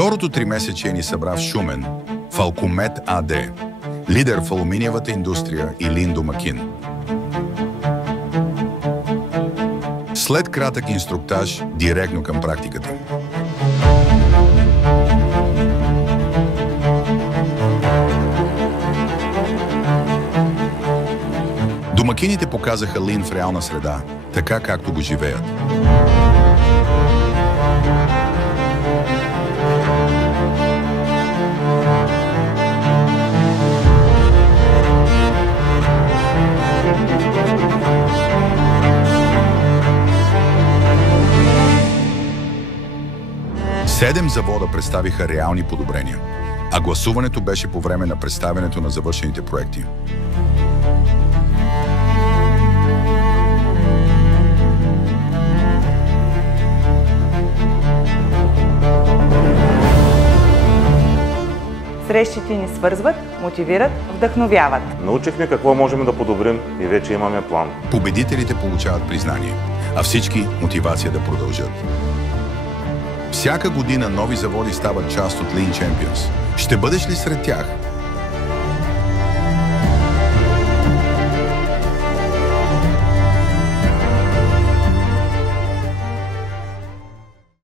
Второто тримесечие ни събра в Шумен, в Алкомет АД, лидер в алуминиевата индустрия и лин домакин. След кратък инструктаж, директно към практиката. Домакините показаха лин в реална среда, така както го живеят. Седем завода представиха реални подобрения, а гласуването беше по време на представянето на завършените проекти. Срещите ни свързват, мотивират, вдъхновяват. Научихме какво можем да подобрим и вече имаме план. Победителите получават признание, а всички мотивация да продължат. Всяка година нови заводи стават част от Lean Champions. Ще бъдеш ли сред тях?